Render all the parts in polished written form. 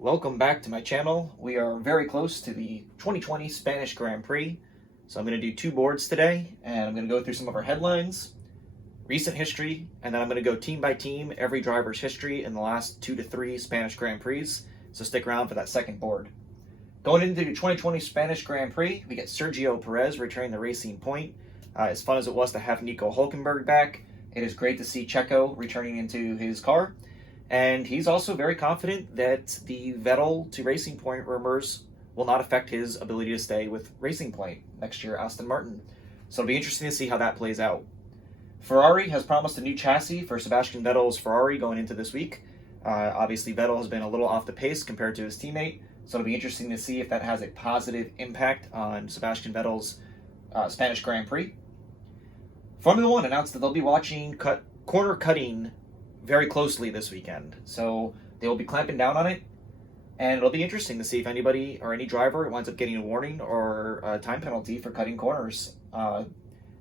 Welcome back to my channel. We are very close to the 2020 Spanish Grand Prix. So I'm going to do two boards today, and I'm going to go through some of our headlines, recent history, and then I'm going to go team by team, every driver's history in the last 2 to 3 Spanish Grand Prix. So stick around for that second board. Going into the 2020 Spanish Grand Prix, we get Sergio Perez returning the Racing Point. As fun as it was to have Nico Hülkenberg back, it is great to see Checo returning into his car. And he's also very confident that the Vettel to Racing Point rumors will not affect his ability to stay with Racing Point next year, Aston Martin. So it'll be interesting to see how that plays out. Ferrari has promised a new chassis for Sebastian Vettel's Ferrari going into this week. Obviously, Vettel has been a little off the pace compared to his teammate, so it'll be interesting to see if that has a positive impact on Sebastian Vettel's Spanish Grand Prix. Formula One announced that they'll be watching corner cutting very closely this weekend. So they will be clamping down on it, and it'll be interesting to see if anybody or any driver winds up getting a warning or a time penalty for cutting corners,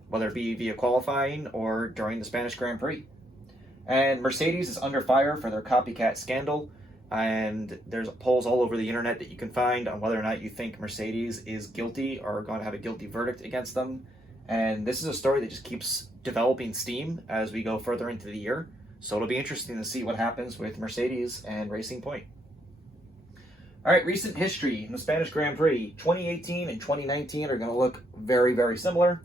whether it be via qualifying or during the Spanish Grand Prix. And Mercedes is under fire for their copycat scandal, and there's polls all over the internet that you can find on whether or not you think Mercedes is guilty or going to have a guilty verdict against them. And this is a story that just keeps developing steam as we go further into the year. So it'll be interesting to see what happens with Mercedes and Racing Point. All right, recent history in the Spanish Grand Prix. 2018 and 2019 are going to look very, very similar.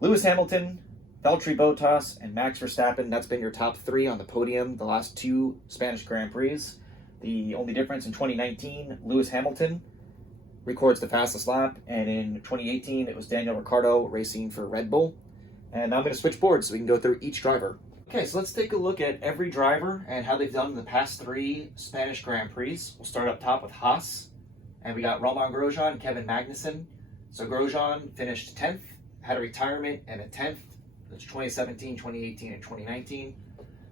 Lewis Hamilton, Valtteri Bottas, and Max Verstappen, that's been your top three on the podium the last two Spanish Grand Prix. The only difference in 2019, Lewis Hamilton records the fastest lap, and in 2018, it was Daniel Ricciardo racing for Red Bull. And now I'm going to switch boards so we can go through each driver. Okay, so let's take a look at every driver and how they've done in the past 3 Spanish Grand Prix. We'll start up top with Haas, and we got Romain Grosjean and Kevin Magnussen. So Grosjean finished 10th, had a retirement and a 10th. That's 2017, 2018, and 2019.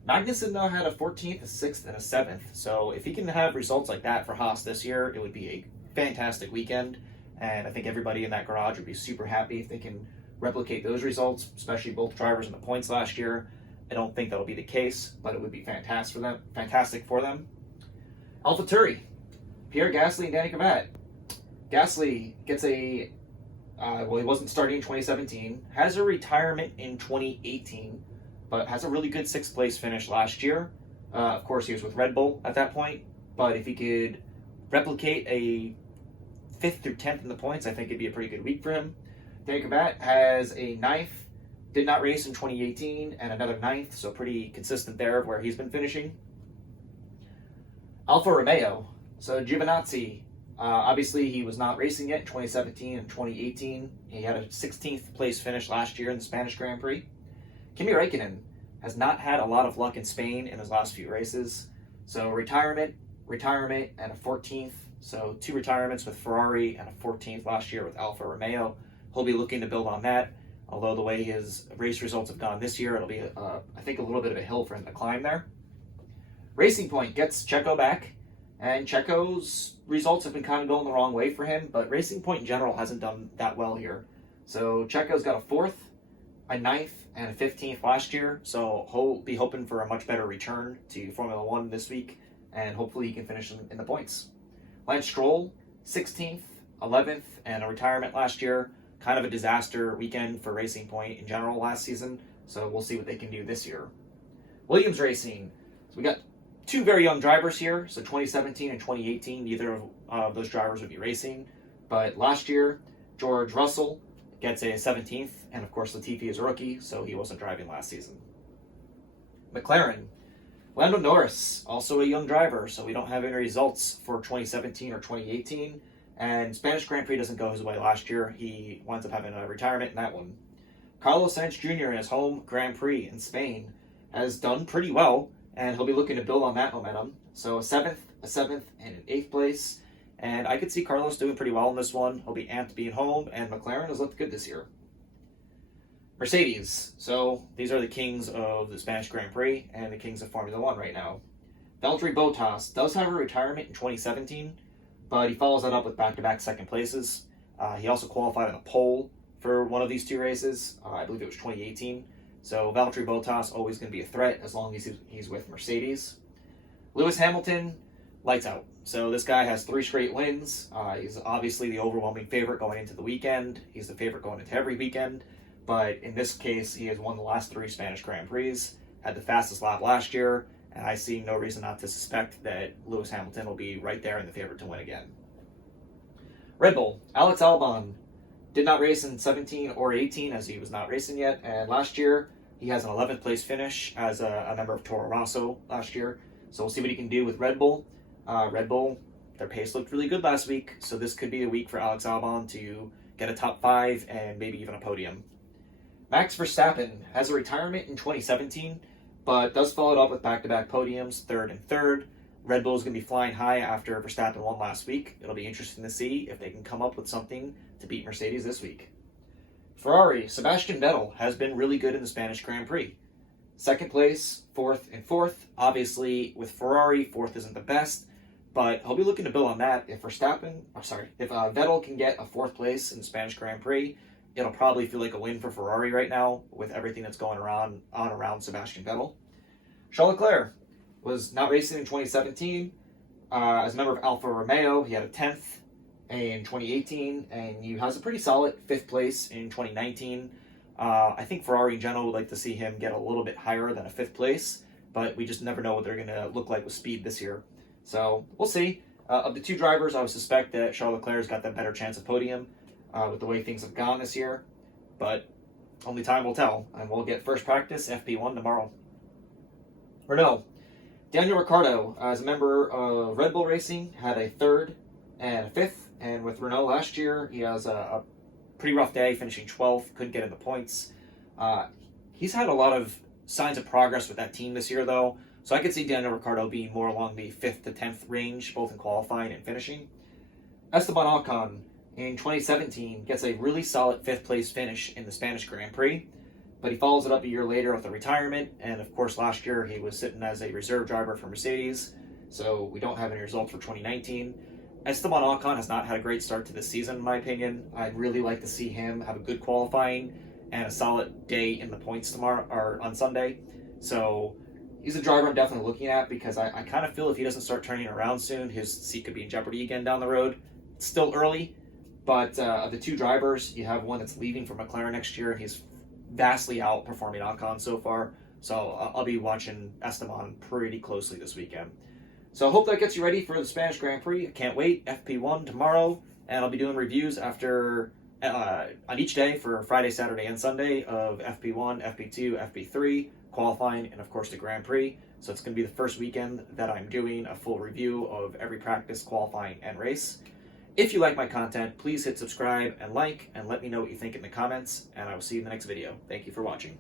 Magnussen now had a 14th, a 6th, and a 7th. So if he can have results like that for Haas this year, it would be a fantastic weekend. And I think everybody in that garage would be super happy if they can replicate those results, especially both drivers in the points last year. I don't think that'll be the case, but it would be fantastic for them. AlphaTauri, Pierre Gasly and Danny Kvyat. Gasly gets he wasn't starting in 2017, has a retirement in 2018, but has a really good 6th place finish last year. Of course, he was with Red Bull at that point, but if he could replicate a 5th through 10th in the points, I think it'd be a pretty good week for him. Danny Kvyat has a 9th, did not race in 2018, and another 9th, so pretty consistent there of where he's been finishing. Alfa Romeo, so Giovinazzi, obviously he was not racing yet in 2017 and 2018. He had a 16th place finish last year in the Spanish Grand Prix. Kimi Räikkönen has not had a lot of luck in Spain in his last few races. So retirement, and a 14th. So 2 retirements with Ferrari and a 14th last year with Alfa Romeo. He'll be looking to build on that. Although the way his race results have gone this year, it'll be, I think, a little bit of a hill for him to climb there. Racing Point gets Checo back, and Checo's results have been kind of going the wrong way for him, but Racing Point in general hasn't done that well here. So Checo's got a 4th, a 9th, and a 15th last year, so he'll be hoping for a much better return to Formula One this week, and hopefully he can finish in the points. Lance Stroll, 16th, 11th, and a retirement last year. Kind of a disaster weekend for Racing Point in general last season, so we'll see what they can do this year. Williams Racing. So we got 2 very young drivers here, so 2017 and 2018, neither of those drivers would be racing. But last year, George Russell gets a 17th, and of course Latifi is a rookie, so he wasn't driving last season. McLaren. Lando Norris, also a young driver, so we don't have any results for 2017 or 2018. And Spanish Grand Prix doesn't go his way last year. He winds up having a retirement in that one. Carlos Sainz Jr. in his home Grand Prix in Spain has done pretty well, and he'll be looking to build on that momentum. So a 7th, and an 8th place. And I could see Carlos doing pretty well in this one. He'll be amped being home, and McLaren has looked good this year. Mercedes. So these are the kings of the Spanish Grand Prix and the kings of Formula One right now. Valtteri Bottas does have a retirement in 2017, but he follows that up with back-to-back 2nd places. He also qualified on a pole for one of these 2 races. I believe it was 2018. So Valtteri Bottas always going to be a threat as long as he's with Mercedes. Lewis Hamilton, lights out. So this guy has 3 straight wins. He's obviously the overwhelming favorite going into the weekend. He's the favorite going into every weekend. But in this case, he has won the last 3 Spanish Grand Prix, had the fastest lap last year, and I see no reason not to suspect that Lewis Hamilton will be right there in the favorite to win again. Red Bull, Alex Albon did not race in 17 or 18 as he was not racing yet, and last year he has an 11th place finish as a member of Toro Rosso last year. So we'll see what he can do with Red Bull. Red Bull, their pace looked really good last week, so this could be a week for Alex Albon to get a top 5 and maybe even a podium. Max Verstappen has a retirement in 2017, but does follow it up with back-to-back podiums, 3rd and 3rd. Red Bull is going to be flying high after Verstappen won last week. It'll be interesting to see if they can come up with something to beat Mercedes this week. Ferrari, Sebastian Vettel has been really good in the Spanish Grand Prix. 2nd place, 4th, and 4th. Obviously, with Ferrari, 4th isn't the best, but he'll be looking to build on that. If Vettel can get a 4th place in the Spanish Grand Prix, it'll probably feel like a win for Ferrari right now with everything that's going around Sebastian Vettel. Charles Leclerc was not racing in 2017. As a member of Alfa Romeo, he had a 10th in 2018, and he has a pretty solid 5th place in 2019. I think Ferrari in general would like to see him get a little bit higher than a 5th place, but we just never know what they're going to look like with speed this year. So we'll see. Of the 2 drivers, I would suspect that Charles Leclerc's got the better chance of podium with the way things have gone this year, but only time will tell, and we'll get first practice FP1 tomorrow. Renault. Daniel Ricciardo, as a member of Red Bull Racing, had a 3rd and a 5th, and with Renault last year, he has a pretty rough day, finishing 12th, couldn't get in the points. He's had a lot of signs of progress with that team this year, though, so I could see Daniel Ricciardo being more along the 5th to 10th range, both in qualifying and finishing. Esteban Ocon, in 2017, gets a really solid 5th place finish in the Spanish Grand Prix, but he follows it up a year later with a retirement, and of course last year he was sitting as a reserve driver for Mercedes, so we don't have any results for 2019. Esteban Ocon has not had a great start to this season, in my opinion. I'd really like to see him have a good qualifying and a solid day in the points tomorrow or on Sunday. So he's a driver I'm definitely looking at because I kind of feel if he doesn't start turning around soon, his seat could be in jeopardy again down the road. It's still early, but of the 2 drivers, you have one that's leaving for McLaren next year, and he's vastly outperforming Ocon so far. So I'll be watching Esteban pretty closely this weekend. So I hope that gets you ready for the Spanish Grand Prix. I can't wait. FP1 tomorrow, and I'll be doing reviews after on each day for Friday, Saturday, and Sunday of FP1, FP2, FP3, qualifying, and of course the Grand Prix. So it's going to be the first weekend that I'm doing a full review of every practice, qualifying, and race. If you like my content, please hit subscribe and like, and let me know what you think in the comments, and I will see you in the next video. Thank you for watching.